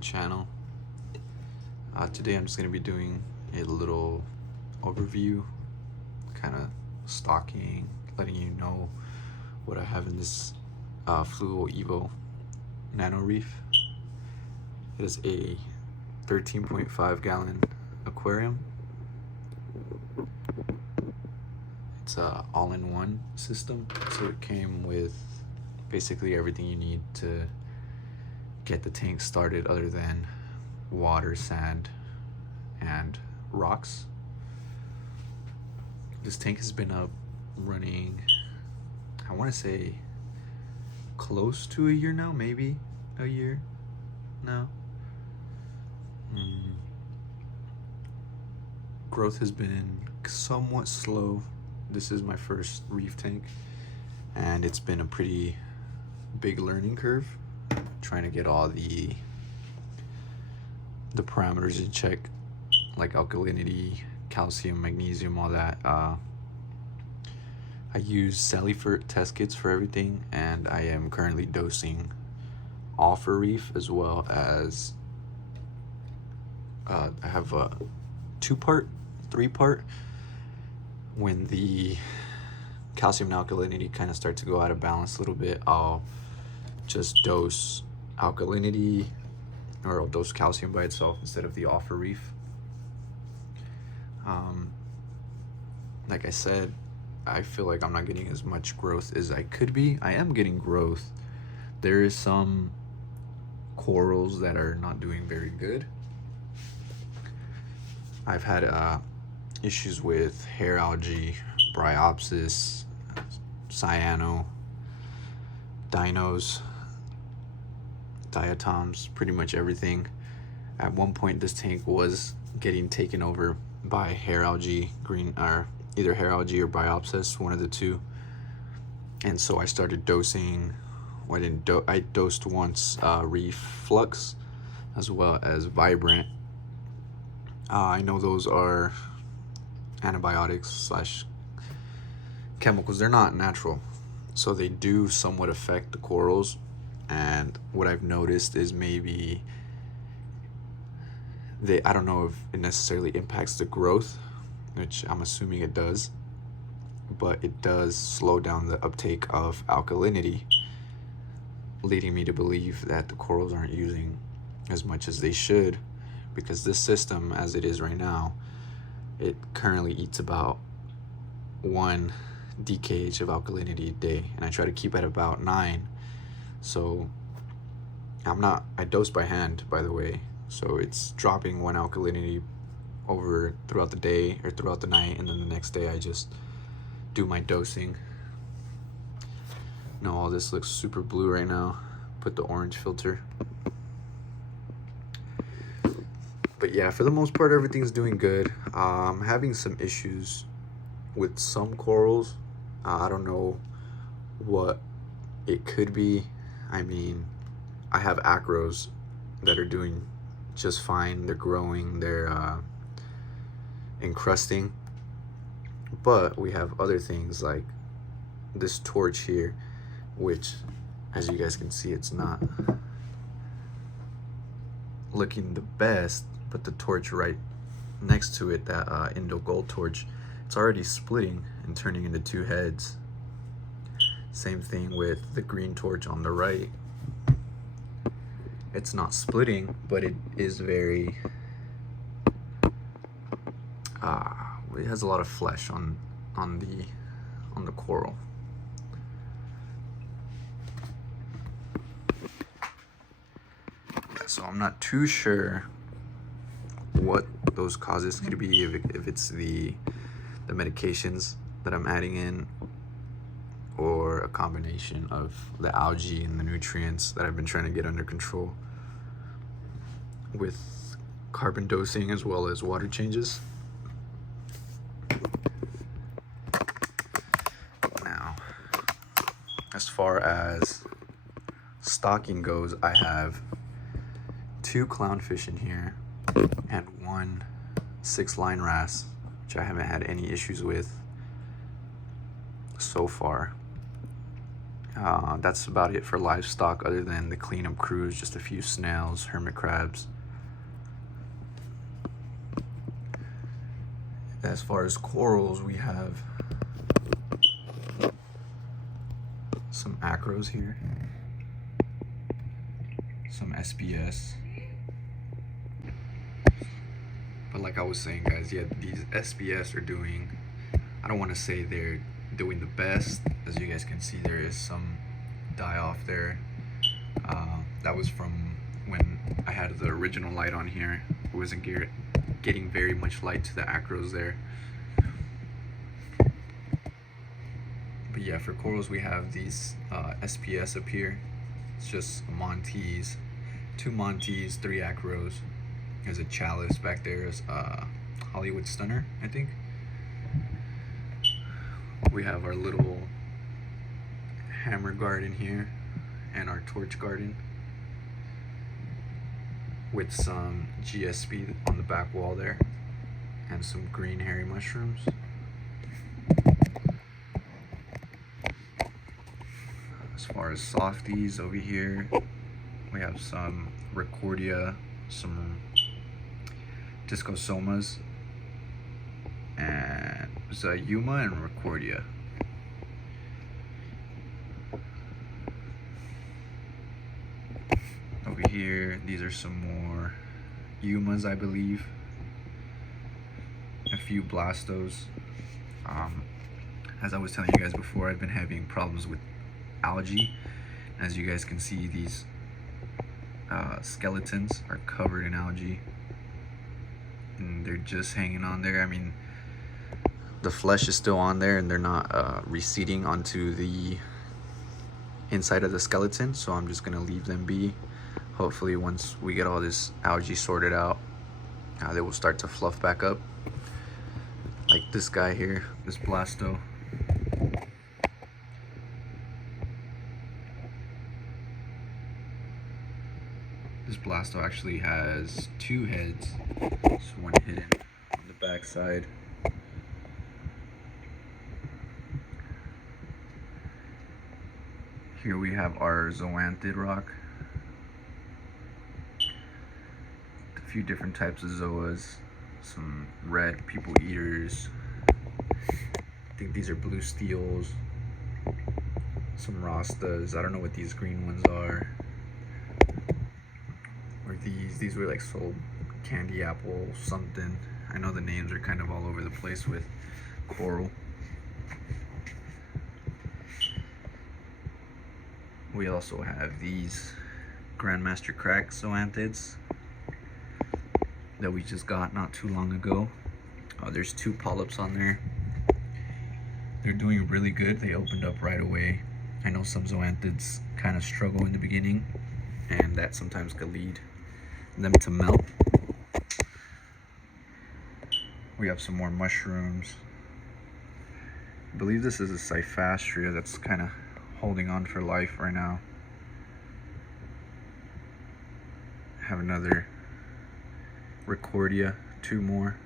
channel. Today I'm just going to be doing a little overview, kind of stocking, letting you know what I have in this Fluval Evo nano reef. It is a 13.5 gallon aquarium. It's a all-in-one system, so it came with basically everything you need to get the tank started other than water, sand, and rocks. This tank has been up running, I want to say close to a year now, maybe a year now. Growth has been somewhat slow. This is my first reef tank, and it's been a pretty big learning curve, trying to get all the parameters in check, like alkalinity, calcium, magnesium, all that. I use Salifert test kits for everything, and I am currently dosing all for reef, as well as I have a 2-part, 3-part. When the calcium and alkalinity kind of start to go out of balance a little bit, I'll just dose alkalinity, or I'll dose calcium by itself instead of the offer reef. Like I said, I feel like I'm not getting as much growth as I could be. I am getting growth. There is some corals that are not doing very good. I've had issues with hair algae, bryopsis, cyano, dinos, diatoms, pretty much everything. At one point, this tank was getting taken over by hair algae, or either hair algae or bryopsis, one of the two. And so I started dosing. I dosed once reef flux as well as vibrant. I know those are antibiotics / chemicals. They're not natural, so they do somewhat affect the corals. And what I've noticed is maybe I don't know if it necessarily impacts the growth, which I'm assuming it does, but it does slow down the uptake of alkalinity, leading me to believe that the corals aren't using as much as they should, because this system, as it is right now, it currently eats about 1 DKH of alkalinity a day, and I try to keep at about 9. So I dose by hand, by the way, so it's dropping 1 alkalinity over throughout the day or throughout the night, and then the next day I just do my dosing. Now all this looks super blue right now. Put the orange filter. But yeah, for the most part, everything's doing good. I'm having some issues with some corals. I don't know what it could be. I mean, I have acros that are doing just fine. They're growing, they're encrusting. But we have other things like this torch here, which, as you guys can see, it's not looking the best. But the torch right next to it, that Indo Gold torch, it's already splitting and turning into 2 heads. Same thing with the green torch on the right. It's not splitting, but it is very it has a lot of flesh on the coral. So I'm not too sure what those causes could be, if it's the medications that I'm adding in, or a combination of the algae and the nutrients that I've been trying to get under control with carbon dosing as well as water changes. Now, as far as stocking goes, I have 2 clownfish in here and 1 6-line wrasse, which I haven't had any issues with so far. That's about it for livestock, other than the cleanup crews, just a few snails, hermit crabs. As far as corals, we have some acros here, some SBS. But like I was saying, guys, yeah, these SBS are doing, I don't want to say they're doing the best. As you guys can see, there is some die off there. That was from when I had the original light on here. It wasn't getting very much light to the acros there. But yeah, for corals we have these SPS up here. It's just Montes, 2 Montes, 3 acros. There's a chalice back there. There's Hollywood Stunner, I think. We have our little hammer garden here and our torch garden with some GSP on the back wall there and some green hairy mushrooms. As far as softies over here, we have some Recordia, some Discosomas, and Yuma and Recordia. Over here, these are some more Yumas, I believe. A few Blastos. As I was telling you guys before, I've been having problems with algae. As you guys can see, these skeletons are covered in algae. And they're just hanging on there. I mean, the flesh is still on there and they're not receding onto the inside of the skeleton, so I'm just gonna leave them be. Hopefully once we get all this algae sorted out, they will start to fluff back up, like this guy here, this Blasto. This Blasto actually has 2 heads. There's one hidden on the back side. Here we have our zoanthid rock. A few different types of zoas. Some red people eaters. I think these are blue steels. Some rastas. I don't know what these green ones are. Or these were like sold candy apple something. I know the names are kind of all over the place with coral. We also have these Grandmaster Crack zoanthids that we just got not too long ago. There's 2 polyps on there. They're doing really good. They opened up right away. I know some zoanthids kind of struggle in the beginning, and that sometimes could lead them to melt. We have some more mushrooms. I believe this is a Cyphastria that's kind of holding on for life right now. Have another Recordia, 2 more.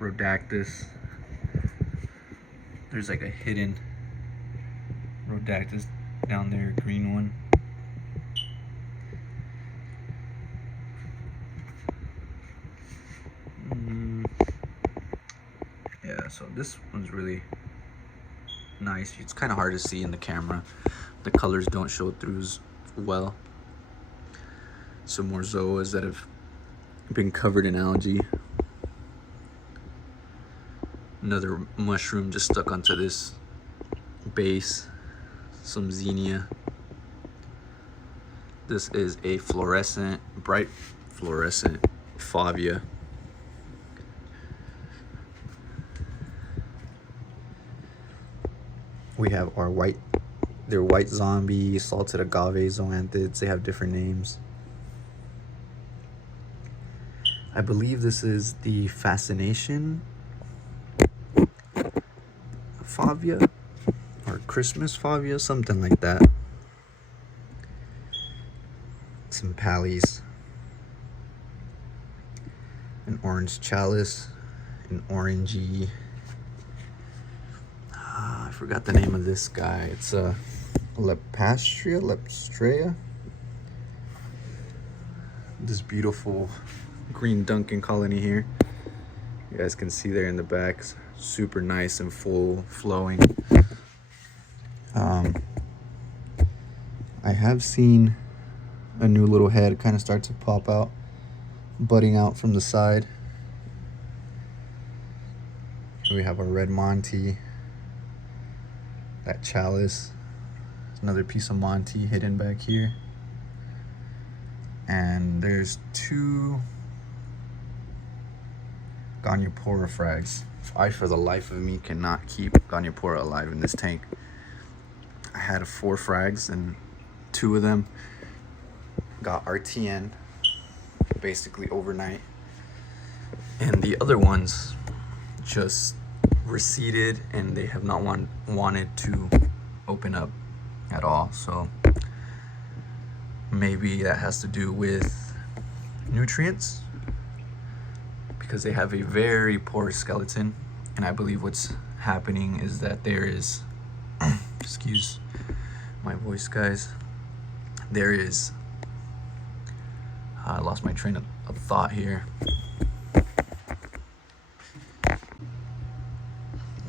Rhodactis. There's like a hidden Rhodactis down there, green one. Yeah, so this one's really nice. It's kind of hard to see in the camera. The colors don't show through as well. Some more zoas that have been covered in algae. Another mushroom just stuck onto this base. Some Xenia. This is a fluorescent, bright fluorescent Favia. We have our they're white zombie, salted agave zoanthids. They have different names. I believe this is the Fascination Favia or Christmas Favia, something like that. Some Pallies, an orange chalice, an orangey. I forgot the name of this guy. It's Lepstrea. This beautiful green Duncan colony here. You guys can see there in the back, super nice and full flowing. I have seen a new little head kind of start to pop out, budding out from the side. Here we have our red Monty, that chalice. There's another piece of Monty hidden back here. And there's 2 Goniopora frags. I, for the life of me, cannot keep Goniopora alive in this tank. I had 4 frags and 2 of them got RTN basically overnight. And the other ones just receded and they have not wanted to open up at all. So maybe that has to do with nutrients, because they have a very poor skeleton. And I believe what's happening is that there is excuse my voice, guys, there is I lost my train of thought here.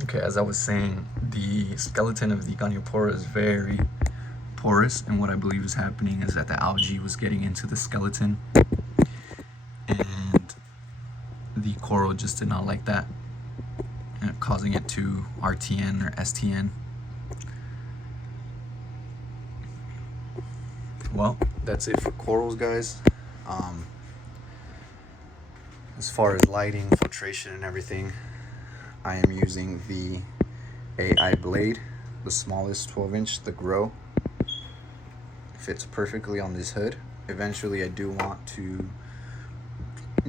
Okay, as I was saying, the skeleton of the Goniopora is very porous, and what I believe is happening is that the algae was getting into the skeleton and the coral just did not like that, and causing it to RTN or STN. Well, that's it for corals, guys. As far as lighting, filtration, and everything, I am using the AI blade, the smallest 12-inch, the Grow. Fits perfectly on this hood. Eventually, I do want to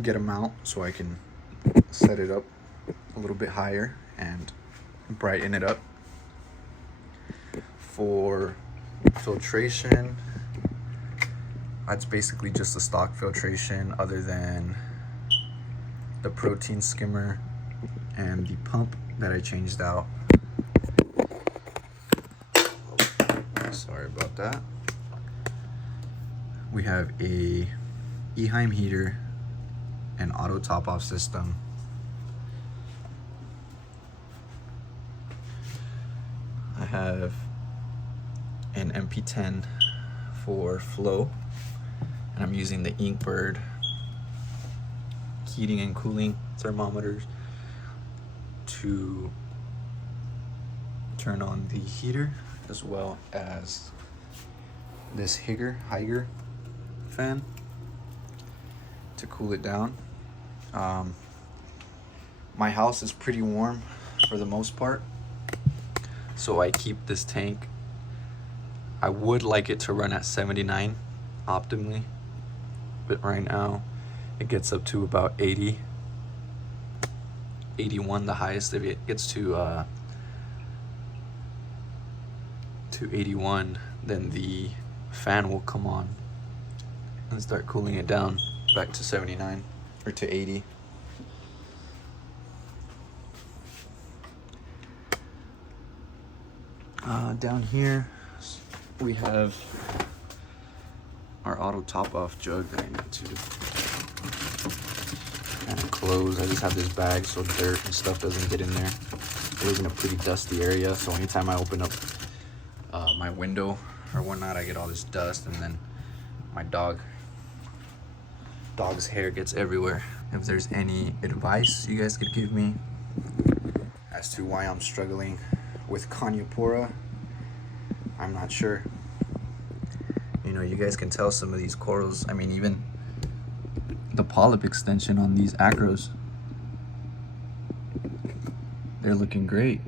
get a mount so I can set it up a little bit higher and brighten it up. For filtration, it's basically just a stock filtration other than the protein skimmer and the pump that I changed out. Sorry about that. We have a Eheim heater and auto top off system. I have an MP10 for flow, and I'm using the Inkbird heating and cooling thermometers to turn on the heater, as well as this Higer fan to cool it down. My house is pretty warm for the most part, so I keep this tank. I would like it to run at 79 optimally, but right now it gets up to about 80, 81 the highest. If it gets to 81, then the fan will come on and start cooling it down back to 79 or to 80. Down here we have our auto top off jug that I need to kind of close. I just have this bag so dirt and stuff doesn't get in there. I live in a pretty dusty area, so anytime I open up my window or whatnot, I get all this dust, and then my dog's hair gets everywhere. If there's any advice you guys could give me as to why I'm struggling with Goniopora, I'm not sure. You know, you guys can tell some of these corals, I mean, even the polyp extension on these acros, they're looking great.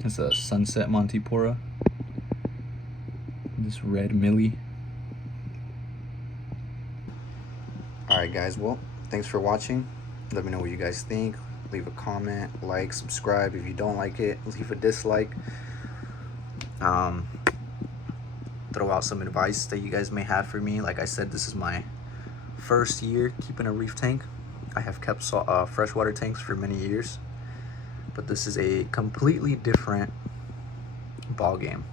It's a sunset Montipora. This red Millie. Alright guys, well, thanks for watching. Let me know what you guys think. Leave a comment, like, subscribe. If you don't like it, leave a dislike. Throw out some advice that you guys may have for me. Like I said, this is my first year keeping a reef tank. I have kept freshwater tanks for many years, But this is a completely different ball game.